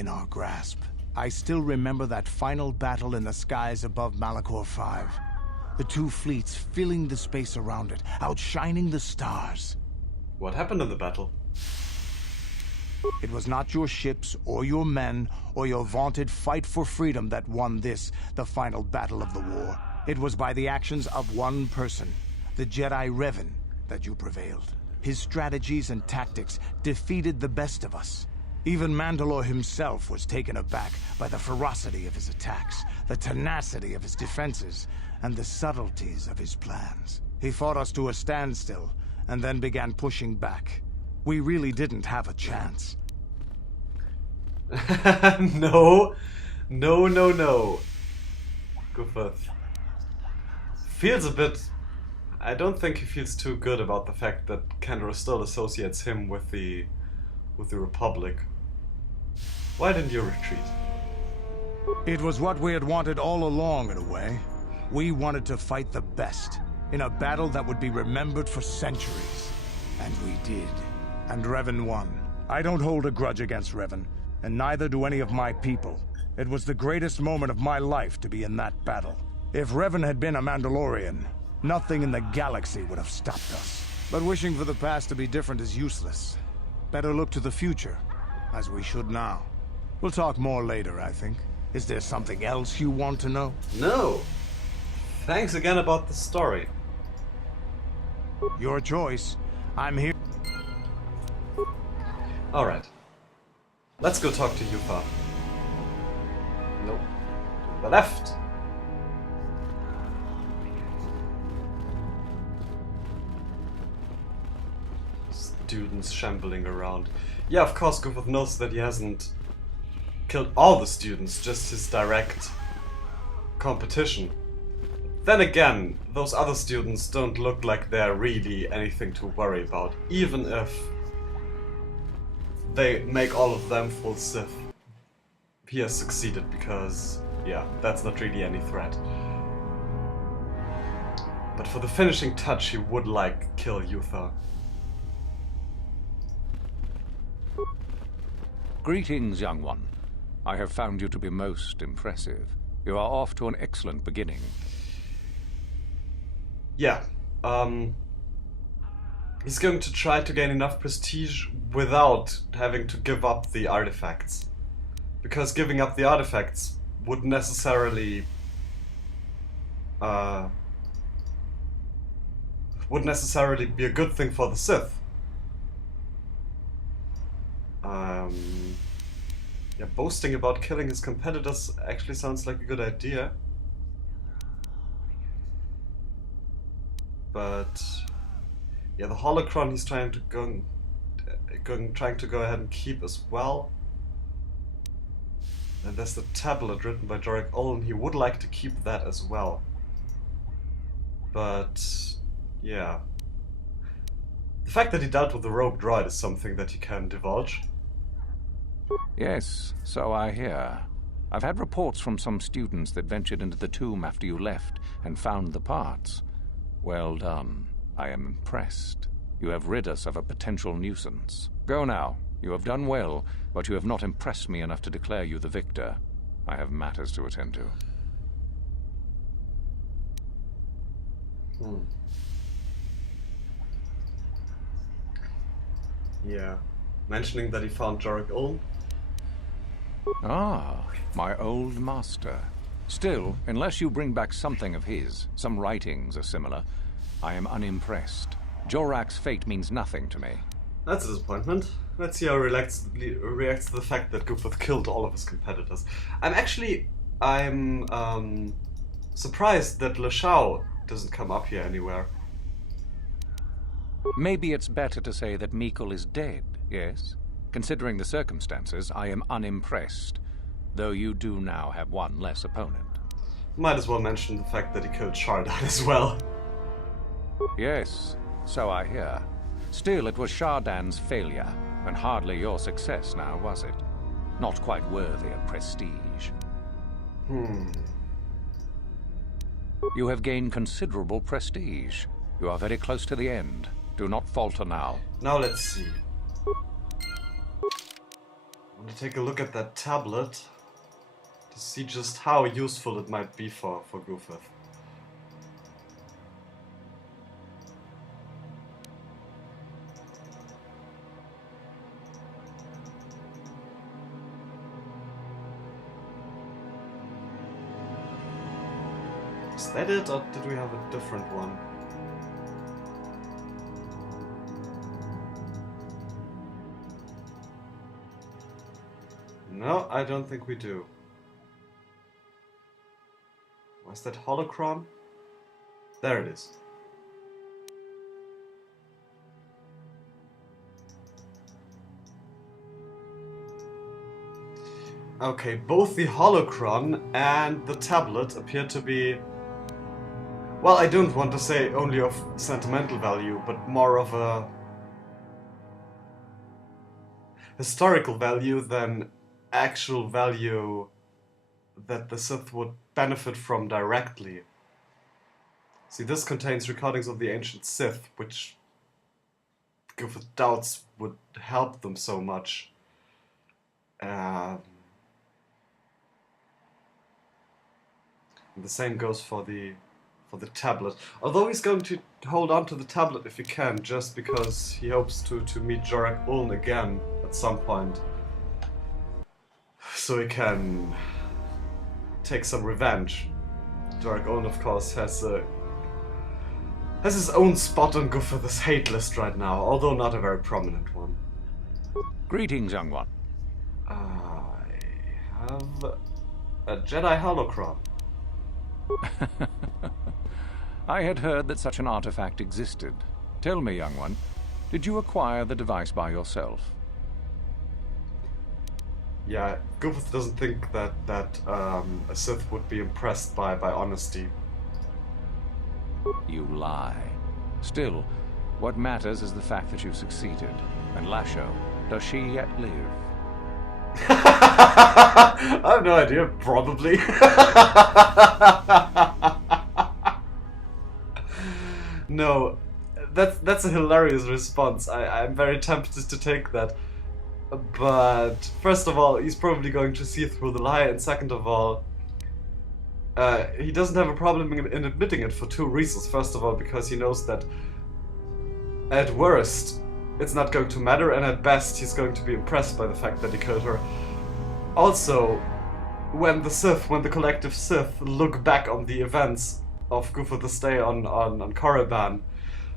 within our grasp. I still remember that final battle in the skies above Malachor 5. The two fleets filling the space around it, outshining the stars. What happened in the battle? It was not your ships, or your men, or your vaunted fight for freedom that won this, the final battle of the war. It was by the actions of one person, the Jedi Revan, that you prevailed. His strategies and tactics defeated the best of us. Even Mandalore himself was taken aback by the ferocity of his attacks, the tenacity of his defenses, and the subtleties of his plans. He fought us to a standstill, and then began pushing back. We really didn't have a chance. No. Goofuth feels a bit... I don't think he feels too good about the fact that Kendra still associates him with the Republic. Why didn't you retreat? It was what we had wanted all along, in a way. We wanted to fight the best, in a battle that would be remembered for centuries. And we did. And Revan won. I don't hold a grudge against Revan, and neither do any of my people. It was the greatest moment of my life to be in that battle. If Revan had been a Mandalorian, nothing in the galaxy would have stopped us. But wishing for the past to be different is useless. Better look to the future, as we should now. We'll talk more later, I think. Is there something else you want to know? No. Thanks again about the story. Your choice. I'm here. Alright. Let's go talk to Uthar. Nope. To the left. Students shambling around. Yeah, of course, Goofuth knows that he hasn't killed all the students, just his direct competition. Then again, those other students don't look like they're really anything to worry about, even if they make all of them full Sith. He has succeeded because, yeah, that's not really any threat. But for the finishing touch, he would like kill Uthar. Greetings, young one. I have found you to be most impressive. You are off to an excellent beginning. Yeah, he's going to try to gain enough prestige without having to give up the artifacts. Because giving up the artifacts would necessarily be a good thing for the Sith. Yeah, boasting about killing his competitors actually sounds like a good idea. But yeah, the holocron he's trying to go ahead and keep as well. And there's the tablet written by Jorek Olin. He would like to keep that as well. But yeah, the fact that he dealt with the rogue droid is something that he can divulge. Yes, so I hear. I've had reports from some students that ventured into the tomb after you left and found the parts. Well done. I am impressed. You have rid us of a potential nuisance. Go now. You have done well, but you have not impressed me enough to declare you the victor. I have matters to attend to. Yeah. Mentioning that he found Jorek Olin. Ah, my old master. Still, unless you bring back something of his, some writings are similar, I am unimpressed. Jorak's fate means nothing to me. That's a disappointment. Let's see how he reacts to the fact that Goofuth killed all of his competitors. I'm surprised that Le Shao doesn't come up here anywhere. Maybe it's better to say that Mikkel is dead, yes? Considering the circumstances, I am unimpressed, though you do now have one less opponent. Might as well mention the fact that he killed Shardan as well. Yes, so I hear. Still, it was Shardan's failure, and hardly your success now, was it? Not quite worthy of prestige. You have gained considerable prestige. You are very close to the end. Do not falter now. Now let's see. want to take a look at that tablet to see just how useful it might be for Goofuth. Is that it, or did we have a different one? No, I don't think we do. Where's that holocron? There it is. Okay, both the holocron and the tablet appear to be... Well, I don't want to say only of sentimental value, but more of a historical value than actual value that the Sith would benefit from directly. See, this contains recordings of the ancient Sith, which Goofuth doubts would help them so much. And the same goes for the tablet. Although he's going to hold on to the tablet if he can, just because he hopes to meet Jorak Uln again at some point. So he can take some revenge. Jorak Uln, of course, has his own spot on Goofuth's hate list right now, although not a very prominent one. Greetings, young one. I have a Jedi holocron. I had heard that such an artifact existed. Tell me, young one, did you acquire the device by yourself? Yeah, Goofuth doesn't think that a Sith would be impressed by honesty. You lie. Still, what matters is the fact that you've succeeded. And Lasho, does she yet live? I have no idea, probably. No, that's a hilarious response. I'm very tempted to take that. But first of all, he's probably going to see through the lie, and second of all, he doesn't have a problem in admitting it for two reasons. First of all, because he knows that at worst, it's not going to matter, and at best, he's going to be impressed by the fact that he killed her. Also, when the collective Sith look back on the events of Goofuth's stay on Korriban,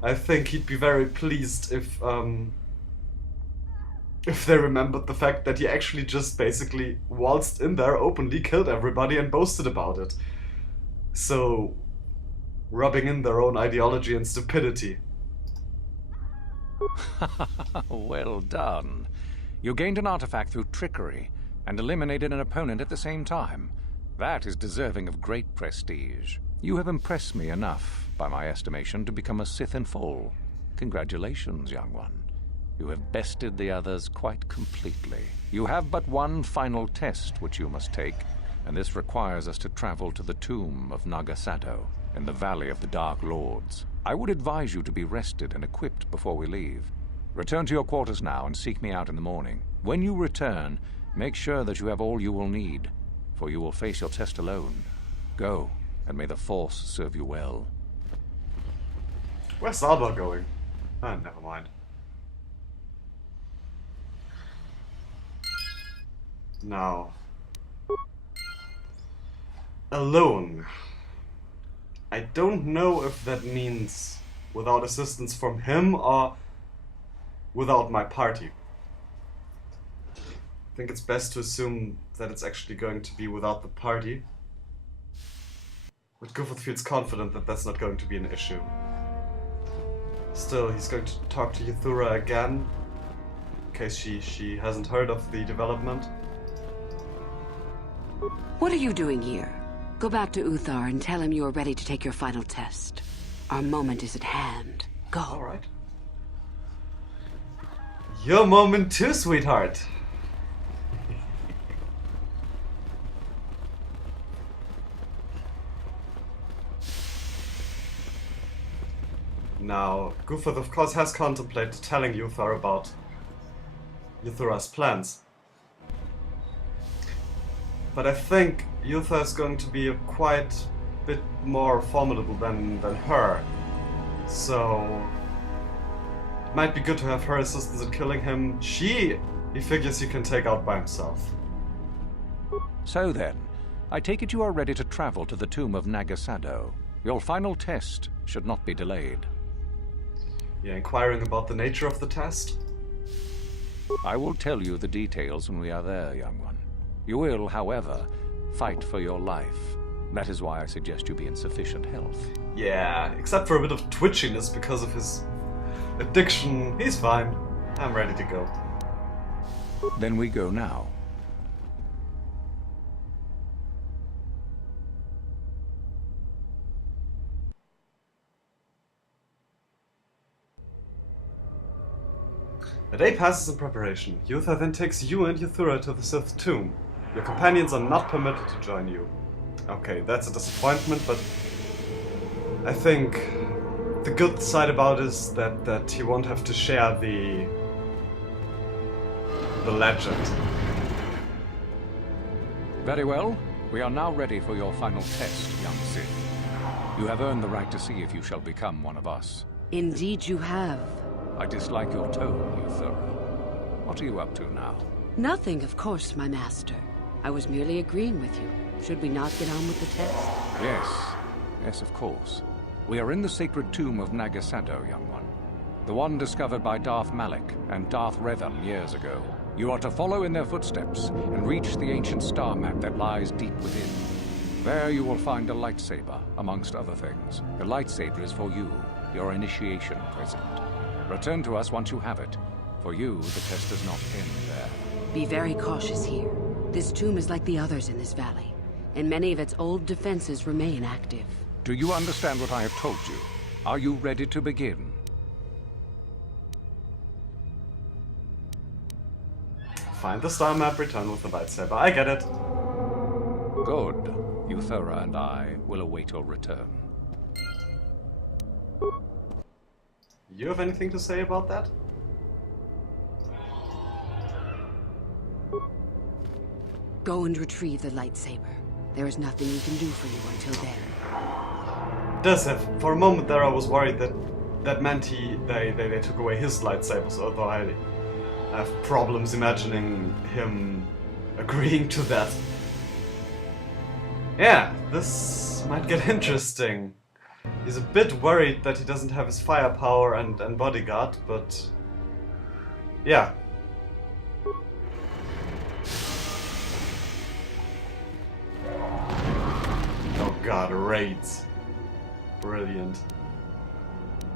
I think he'd be very pleased if they remembered the fact that he actually just basically waltzed in there, openly killed everybody, and boasted about it. So, rubbing in their own ideology and stupidity. Well done. You gained an artifact through trickery, and eliminated an opponent at the same time. That is deserving of great prestige. You have impressed me enough, by my estimation, to become a Sith in full. Congratulations, young one. You have bested the others quite completely. You have but one final test which you must take, and this requires us to travel to the tomb of Nagasado, in the Valley of the Dark Lords. I would advise you to be rested and equipped before we leave. Return to your quarters now and seek me out in the morning. When you return, make sure that you have all you will need, for you will face your test alone. Go, and may the Force serve you well. Where's Alba going? Ah, never mind. Now, alone. I don't know if that means without assistance from him or without my party. I think it's best to assume that it's actually going to be without the party. But Goofuth feels confident that that's not going to be an issue. Still, he's going to talk to Uthar again, in case she hasn't heard of the development. What are you doing here? Go back to Uthar and tell him you are ready to take your final test. Our moment is at hand. Go. Alright. Your moment too, sweetheart. Now, Goofuth of course has contemplated telling Uthar about Uthar's plans. But I think Uthar is going to be a quite bit more formidable than her. So it might be good to have her assistance in killing him. He figures he can take out by himself. So then, I take it you are ready to travel to the tomb of Nagasado. Your final test should not be delayed. You're inquiring about the nature of the test? I will tell you the details when we are there, young one. You will, however, fight for your life. That is why I suggest you be in sufficient health. Yeah, except for a bit of twitchiness because of his addiction. He's fine. I'm ready to go. Then we go now. A day passes in preparation. Uthar then takes you and Uthura to the Sith tomb. Your companions are not permitted to join you. Okay, that's a disappointment, but I think the good side about it is that he won't have to share the legend. Very well. We are now ready for your final test, young Sith. You have earned the right to see if you shall become one of us. Indeed you have. I dislike your tone, Uthar. What are you up to now? Nothing, of course, my master. I was merely agreeing with you. Should we not get on with the test? Yes. Yes, of course. We are in the sacred tomb of Nagasado, young one. The one discovered by Darth Malak and Darth Revan years ago. You are to follow in their footsteps and reach the ancient star map that lies deep within. There you will find a lightsaber, amongst other things. The lightsaber is for you, your initiation present. Return to us once you have it. For you, the test does not end there. Be very cautious here. This tomb is like the others in this valley, and many of its old defenses remain active. Do you understand what I have told you? Are you ready to begin? Find the star map, return with the lightsaber. I get it. Good. Uthara and I will await your return. You have anything to say about that? Go and retrieve the lightsaber. There is nothing we can do for you until then. Does have. For a moment there I was worried that meant they took away his lightsaber, so although I have problems imagining him agreeing to that. Yeah, this might get interesting. He's a bit worried that he doesn't have his firepower and bodyguard, but yeah. Oh god, raids. Brilliant.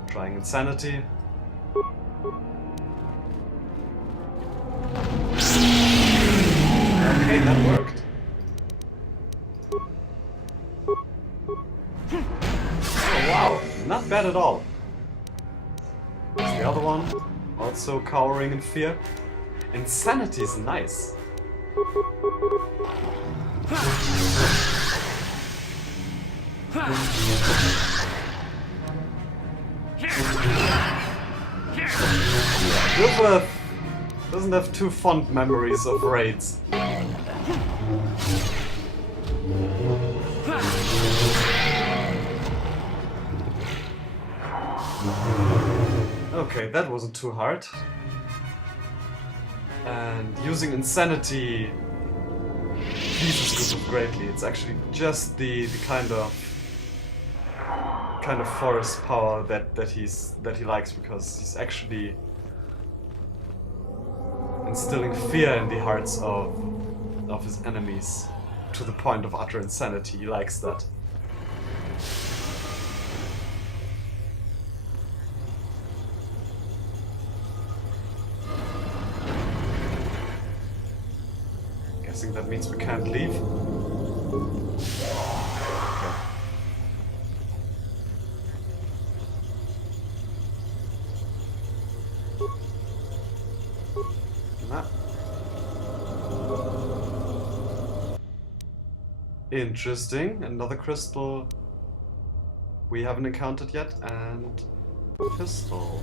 Trying insanity. Okay, that worked. Oh wow, not bad at all. There's the other one, also cowering in fear. Insanity is nice. Goofuth doesn't have too fond memories of raids. Okay, that wasn't too hard. And using insanity pleases Goofuth greatly. It's actually just the kind of force power that he likes, because he's actually instilling fear in the hearts of his enemies to the point of utter insanity. He likes that. Guessing that means we can't leave. Okay. Nah. Interesting. Another crystal we haven't encountered yet, and pistol.